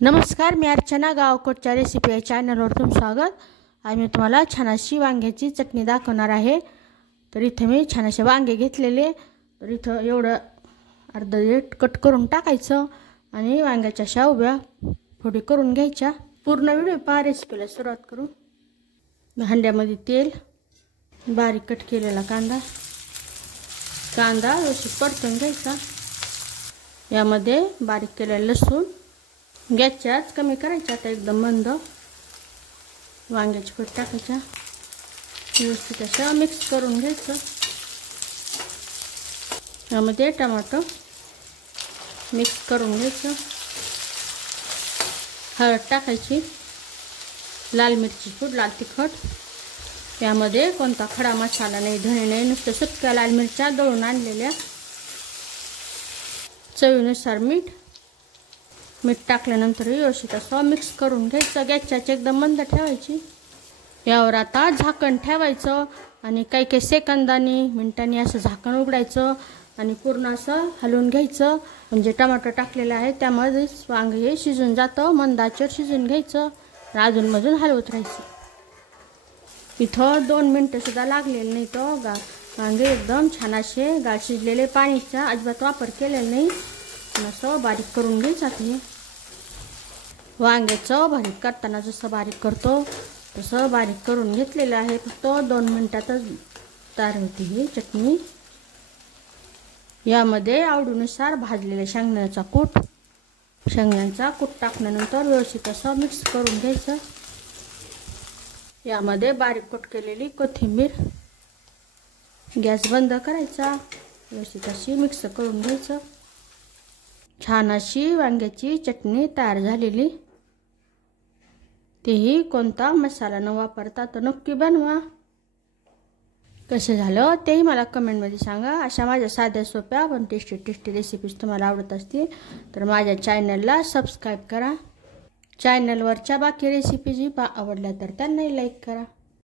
नमस्कार, मी अर्चना गावकोटच्या रेसिपी या चॅनलवर तुमचं स्वागत. आज मी तुम्हाला छान अशी वांग्याची चटणी दाखवणार आहे. तर इथे मी छान असे वांगे घेतलेले. तर इथं एवढं अर्धा कट करून टाकायचं आणि वांग्याच्या अशा उभ्या फोडी करून घ्यायच्या. पूर्ण व्हिडिओ पहा. रेसिपीला सुरुवात करू. हंड्यामध्ये तेल, बारीक कट केलेला कांदा व्यवस्थित परतून घ्यायचा. यामध्ये बारीक केलेलं लसूण, गॅसची आच कमी करायची. आता एकदम मंद वांग्याची फोड टाकायच्या. व्यवस्थित असं मिक्स करून घ्यायचं. यामध्ये टमाटर मिक्स करून घ्यायचं. हळद टाकायची, लाल मिरची पूड, लाल तिखट. यामध्ये कोणता खडा मसाला नाही, धणे नाही, नुसतं सुक्या लाल मिरच्या दळून आणलेल्या. चवीनुसार मीठ टाकल्यानंतर व्यवस्थित असं मिक्स करून घ्यायचं. गॅसची एकदम मंद ठेवायची. यावर आता झाकण ठेवायचं आणि काही सेकंदांनी मिनिटांनी असं झाकण उघडायचं आणि पूर्ण असं हलवून घ्यायचं. म्हणजे टमाटर टाकलेलं आहे त्यामध्येच वांगे हे शिजून जातं. मंद आचेवर शिजून घ्यायचं. अधूनमधून हलवत राहायचं. इथं 2 मिनिटं सुद्धा लागलेले नाही. तो वांगे एकदम छान असे गाळ शिजलेले. पाणीचा अजिबात वापर केलेला नाही. असं बारीक करून घ्यायचं. ते वांग्याचं भरीत करताना जसं बारीक करतो तसं बारीक करून घेतलेलं आहे. फक्त 2 मिनिटातच तयार होती ही चटणी. यामध्ये आवडीनुसार भाजलेल्या शेंगदाण्याचा कूट टाकल्यानंतर व्यवस्थित असं मिक्स करून घ्यायचं. यामध्ये बारीक कट केलेली कोथिंबीर. गॅस बंद करायचा. व्यवस्थित अशी मिक्स करून घ्यायचं. छान अशी वांग्याची चटणी तयार झालेली. तेही कोणता मसाला न वापरता. तर नक्की बनवा. कसं झालं तेही मला कमेंटमध्ये सांगा. अशा माझ्या साध्या सोप्या पण टेस्टी रेसिपीज तुम्हाला आवडत असतील तर माझ्या चॅनलला सबस्क्राईब करा. चॅनलवरच्या बाकी रेसिपीज आवडल्या तर त्यांनाही लाईक करा.